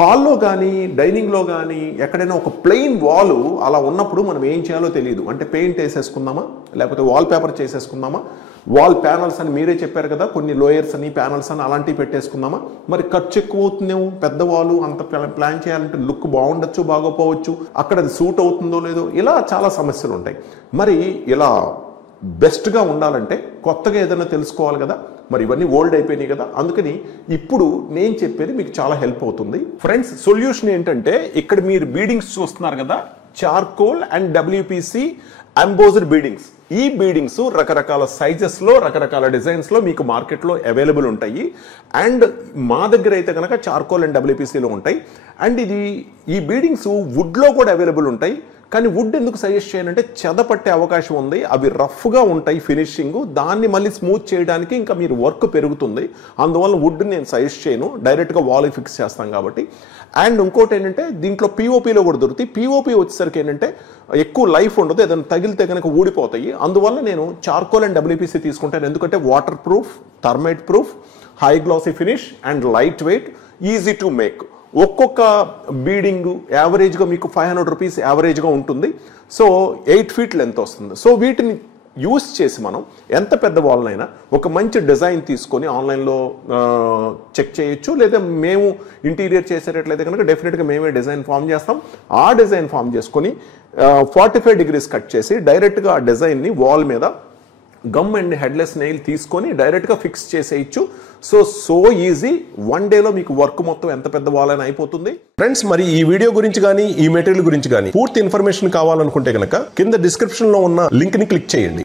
హాల్లో గానీ డైనింగ్ లో గానీ ఎక్కడైనా ఒక ప్లెయిన్ వాల్ అలా ఉన్నప్పుడు మనం ఏం చేయాలో తెలియదు. అంటే పెయింట్ వేసేసుకుందామా, లేకపోతే వాల్ పేపర్ చేసేసుకుందామా, వాల్ ప్యానల్స్ అని మీరే చెప్పారు కదా, కొన్ని లోయర్స్ అని ప్యానల్స్ అని అలాంటివి పెట్టేసుకుందామా. మరి ఖర్చు ఎక్కువ అవుతుందేమో, పెద్ద వాల్ అంత ప్లాన్ చేయాలంటే లుక్ బాగుండొచ్చు బాగోపోవచ్చు, అక్కడ అది సూట్ అవుతుందో లేదో, ఇలా చాలా సమస్యలు ఉంటాయి. మరి ఇలా బెస్ట్గా ఉండాలంటే కొత్తగా ఏదైనా తెలుసుకోవాలి కదా. మరి ఇవన్నీ ఓల్డ్ అయిపోయినాయి కదా, అందుకని ఇప్పుడు నేను చెప్పేది మీకు చాలా హెల్ప్ అవుతుంది. ఫ్రెండ్స్, సొల్యూషన్ ఏంటంటే ఇక్కడ మీరు బీడింగ్స్ చూస్తున్నారు కదా, charcoal and WPC embossed beadings. ఈ బీడింగ్స్ రకరకాల సైజెస్లో రకరకాల డిజైన్స్లో మీకు మార్కెట్లో అవైలబుల్ ఉంటాయి. అండ్ మా దగ్గర అయితే కనుక చార్కోల్ అండ్ డబ్ల్యూపీసీలో ఉంటాయి. అండ్ ఈ బీడింగ్స్ వుడ్లో కూడా అవైలబుల్ ఉంటాయి. కానీ వుడ్ ఎందుకు సజెస్ట్ చేయనంటే చెదపట్టే అవకాశం ఉంది, అవి రఫ్గా ఉంటాయి ఫినిషింగ్, దాన్ని మళ్ళీ స్మూత్ చేయడానికి ఇంకా మీరు వర్క్ పెరుగుతుంది. అందువల్ల వుడ్ నేను సజెస్ట్ చేయను, డైరెక్ట్గా వాల్ ఫిక్స్ చేస్తాం కాబట్టి. అండ్ ఇంకోటి ఏంటంటే దీంట్లో పిఓపిలో కూడా దొరుకుతాయి. పిఓపి వచ్చేసరికి ఏంటంటే ఎక్కువ లైఫ్ ఉండదు, ఏదైనా తగిలితే కనుక ఊడిపోతాయి. అందువల్ల నేను చార్కోల్ అండ్ డబ్ల్యూపీసీ తీసుకుంటాను, ఎందుకంటే water proof, termite proof, high glossy finish and light weight, easy to make. ఒక్కొక్క బీడింగ్ యావరేజ్గా మీకు 500 రూపీస్ యావరేజ్గా ఉంటుంది. సో 8 ఫీట్ లెంత్ వస్తుంది. సో వీటిని యూస్ చేసి మనం ఎంత పెద్ద వాల్నైనా ఒక మంచి డిజైన్ తీసుకొని ఆన్లైన్లో చెక్ చేయొచ్చు, లేదా మేము ఇంటీరియర్ చేసేటట్లయితే కనుక డెఫినెట్గా మేమే డిజైన్ ఫామ్ చేస్తాం. ఆ డిజైన్ ఫామ్ చేసుకొని 45 డిగ్రీస్ కట్ చేసి డైరెక్ట్గా ఆ డిజైన్ని వాల్ మీద గమ్ అండ్ హెడ్లెస్ నెయిల్ తీసుకొని డైరెక్ట్గా ఫిక్స్ చేసేయచ్చు. సో ఈజీ, 1 డేలో మీకు వర్క్ మొత్తం ఎంత పెద్ద వాల్ అయినా అయిపోతుంది. ఫ్రెండ్స్, మరి ఈ వీడియో గురించి కానీ ఈ మెటీరియల్ గురించి కానీ పూర్తి ఇన్ఫర్మేషన్ కావాలనుకుంటే కనుక కింద డిస్క్రిప్షన్లో ఉన్న లింక్ని క్లిక్ చేయండి.